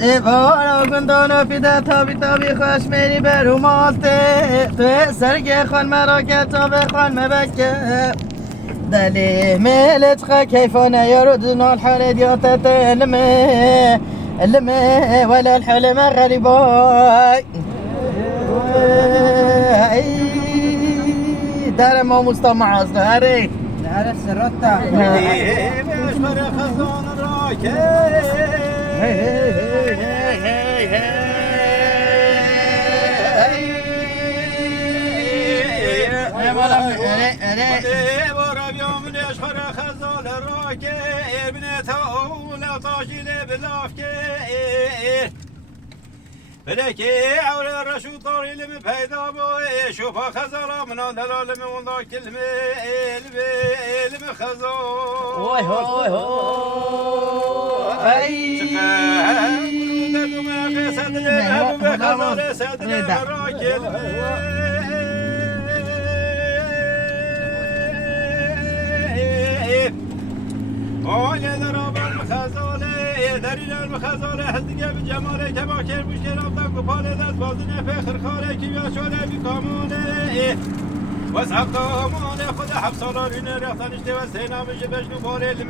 شیوارا گندانا پیده تابی خوش میری برو مالته تو سرگه خان مرا که تا بخوان مبکه دلی ملت خا کیفانه یارو دنا الحال دیاتت المه ولا الحلم غريباي دار ما مستمع اصغري دار السرطة مش مرة خزان بلكي عول الرشود طاري لم بيدا بوي شوفا خزارة من دلال من وضع كلمة لم خزار هوي هوي درین المخزاره هزدیگه به جماله تباکر بوشکر آفتاب گپاله دست بازنه فخر خاره که بیا شوله بی کامانه و سبتامانه خود حفصالارینه رختانشته و سینامش بشنو بار علم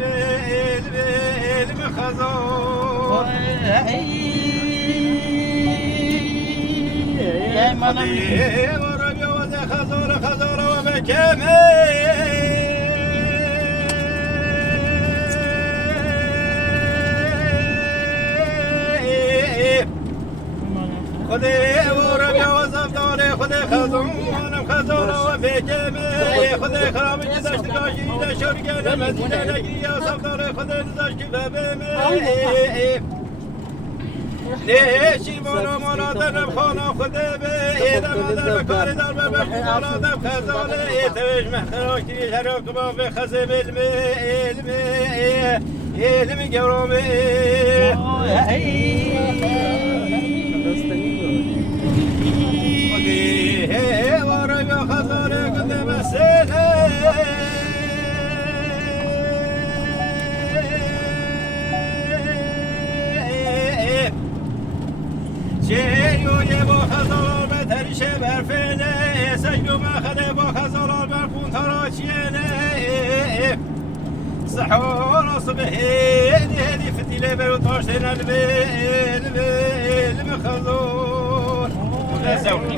خزار خدیه و ربیه و ده خزاره و بکمه خدای ورم یوزم داره خدای خزانم خزانه و فکمه خدای خرابی داشت گاشی داشت گرم مزیده نگی یوزم داره خدای داشت که ببمه لیشی مالا دنم خانه خدای به ایدم در بکاری در ببخی مالا دم خزانه توش محتراکی شراک با به خزم علم گرامه شیوی با خزالار به تریشه برفنه سجدو مخده با خزالار برخون تراچینه سحور صبح هدي فتيلة برو طاشتين المخزون ولا سوي